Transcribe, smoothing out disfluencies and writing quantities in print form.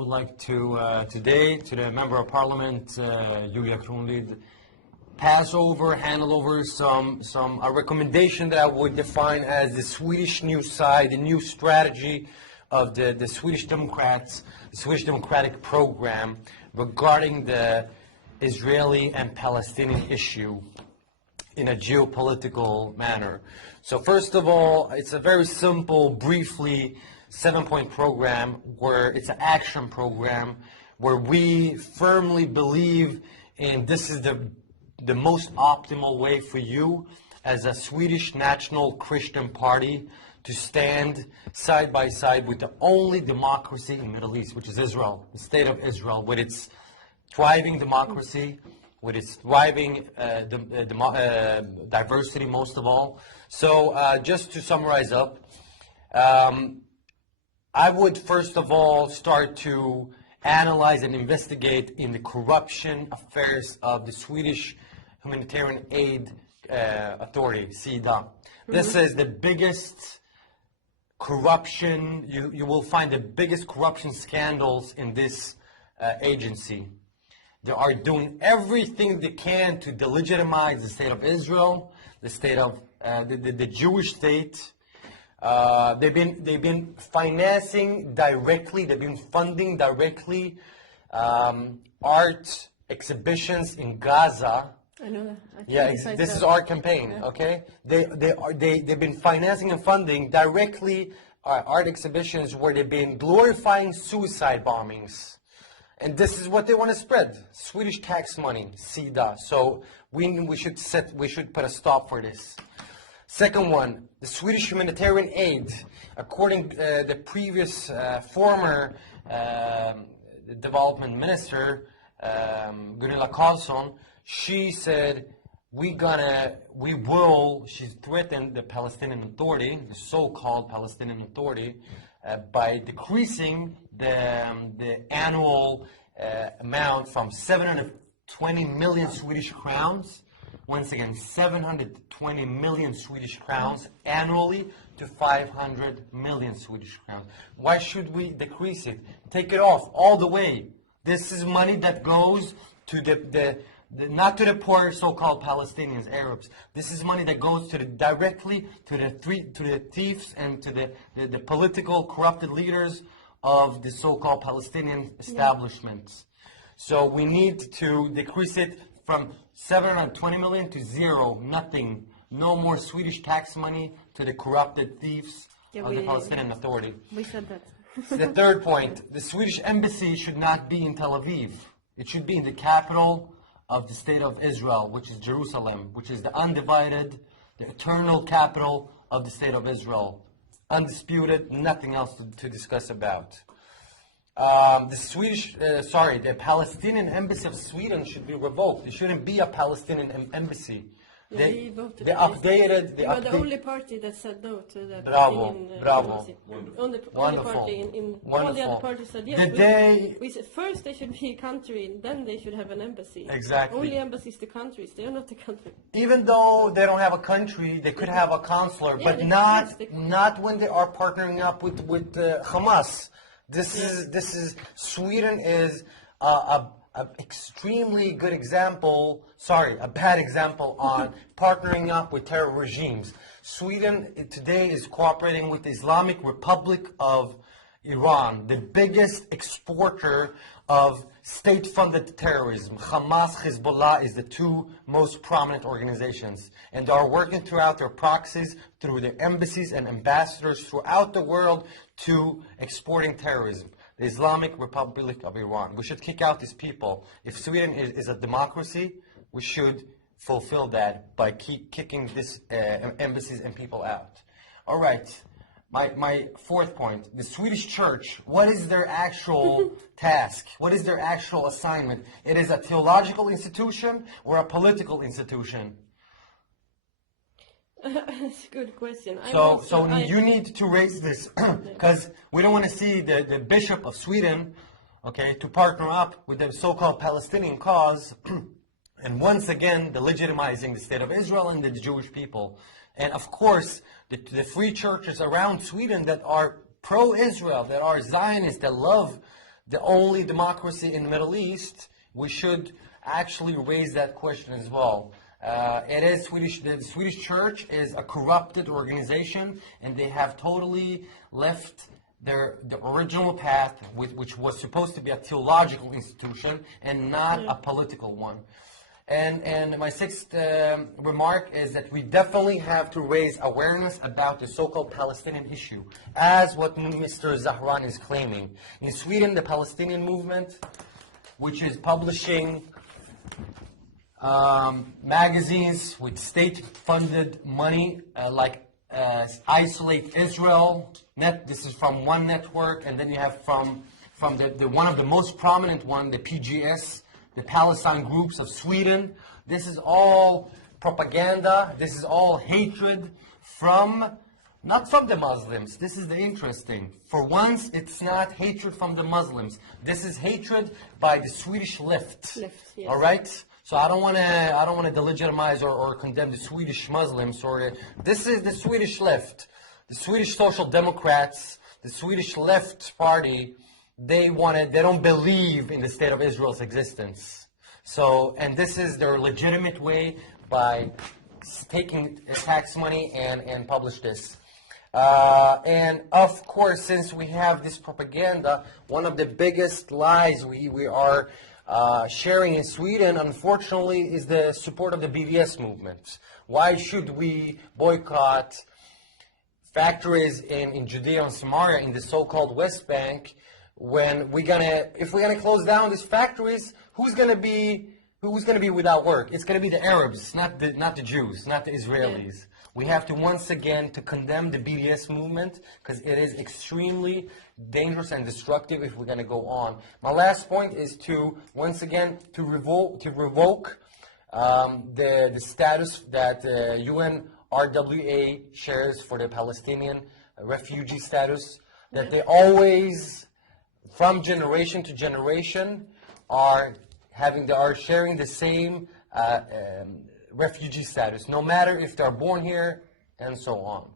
Would like to today to the Member of Parliament, Julia Kronlid, hand over a recommendation that I would define as the Swedish new side, the new strategy of the Swedish Democrats, the Swedish Democratic program regarding the Israeli and Palestinian issue in a geopolitical manner. So first of all, it's a very simple, briefly, 7-point program where it's an action program where we firmly believe in this is the most optimal way for you as a Swedish National Christian Party to stand side by side with the only democracy in the Middle East, which is Israel, the state of Israel, with its thriving democracy, with its thriving diversity most of all. So just to summarize up, I would first of all start to analyze and investigate in the corruption affairs of the Swedish Humanitarian Aid Authority, SIDA. This is the biggest corruption, you will find the biggest corruption scandals in this agency. They are doing everything they can to delegitimize the state of Israel, the state of the Jewish state. They've been financing directly. They've been funding directly art exhibitions in Gaza. I know that. Yeah, this is our campaign. Yeah. Okay, they've been financing and funding directly art exhibitions where they've been glorifying suicide bombings. And this is what they want to spread: Swedish tax money, SIDA. So we should put a stop for this. Second one, the Swedish humanitarian aid. According to the previous former development minister, Gunilla Carlsson, she said she threatened the Palestinian Authority, the so-called Palestinian Authority, by decreasing the annual amount from 720 million Swedish crowns, once again 720 million Swedish crowns annually, to 500 million Swedish crowns. Why should we decrease it? Take it off all the way. This is money that goes to not to the poor so-called Palestinians, Arabs. This is money that goes directly to the thieves and to the political corrupted leaders of the so-called Palestinian establishments. So we need to decrease it from 720 million to zero, nothing. No more Swedish tax money to the corrupted thieves of the Palestinian Authority. We said that. The third point, the Swedish embassy should not be in Tel Aviv. It should be in the capital of the state of Israel, which is Jerusalem, which is the undivided, the eternal capital of the state of Israel. Undisputed, nothing else to discuss about. The Palestinian embassy of Sweden should be revoked. There shouldn't be a Palestinian embassy. Yeah, they updated. You are the only party that said no to the Bravo. embassy. Only Wonderful. Party in Wonderful. all the other parties said yes. We said first they should be a country, and then they should have an embassy. Exactly. Only embassies to countries. They are not a country. Even though they don't have a country, they could have a consular, but not when they are partnering up with Hamas. This is Sweden is a extremely good example, a bad example on partnering up with terror regimes. Sweden today is cooperating with the Islamic Republic of Iran, the biggest exporter of state-funded terrorism. Hamas, Hezbollah is the two most prominent organizations, and they are working throughout their proxies, through their embassies and ambassadors throughout the world to exporting terrorism. The Islamic Republic of Iran. We should kick out these people. If Sweden is a democracy, we should fulfill that by kicking these embassies and people out. All right. My fourth point, the Swedish church, what is their actual task? What is their actual assignment? It is a theological institution or a political institution? That's a good question. You need to raise this because we don't want to see the Bishop of Sweden, to partner up with the so-called Palestinian cause and once again legitimizing the state of Israel and the Jewish people. And of course, the free churches around Sweden that are pro-Israel, that are Zionists, that love the only democracy in the Middle East, we should actually raise that question as well. It is Swedish. The Swedish church is a corrupted organization, and they have totally left the original path, which was supposed to be a theological institution and not a political one. And my sixth remark is that we definitely have to raise awareness about the so-called Palestinian issue, as what Mr. Zahran is claiming. In Sweden, the Palestinian movement, which is publishing magazines with state-funded money, like Isolate Israel. This is from one network, and then you have from the one of the most prominent one, the PGS, the Palestine Groups of Sweden. This is all propaganda. This is all hatred not from the Muslims. This is the interesting. For once, it's not hatred from the Muslims. This is hatred by the Swedish left. Yes. All right. So I don't want to delegitimize or condemn the Swedish Muslims. This is the Swedish left, the Swedish Social Democrats, the Swedish Left Party. They don't believe in the state of Israel's existence. So, and this is their legitimate way by taking tax money and publish this. And of course, since we have this propaganda, one of the biggest lies we are sharing in Sweden, unfortunately, is the support of the BDS movement. Why should we boycott factories in Judea and Samaria in the so-called West Bank when if we're gonna close down these factories? Who's gonna be without work? It's gonna be the Arabs, not the Jews, not the Israelis. Yeah. We have to once again to condemn the BDS movement because it is extremely dangerous and destructive if we're going to go on. My last point is to once again to revoke the status that UNRWA shares for the Palestinian refugee status, that they always, from generation to generation, are sharing the same refugee status, no matter if they're born here and so on.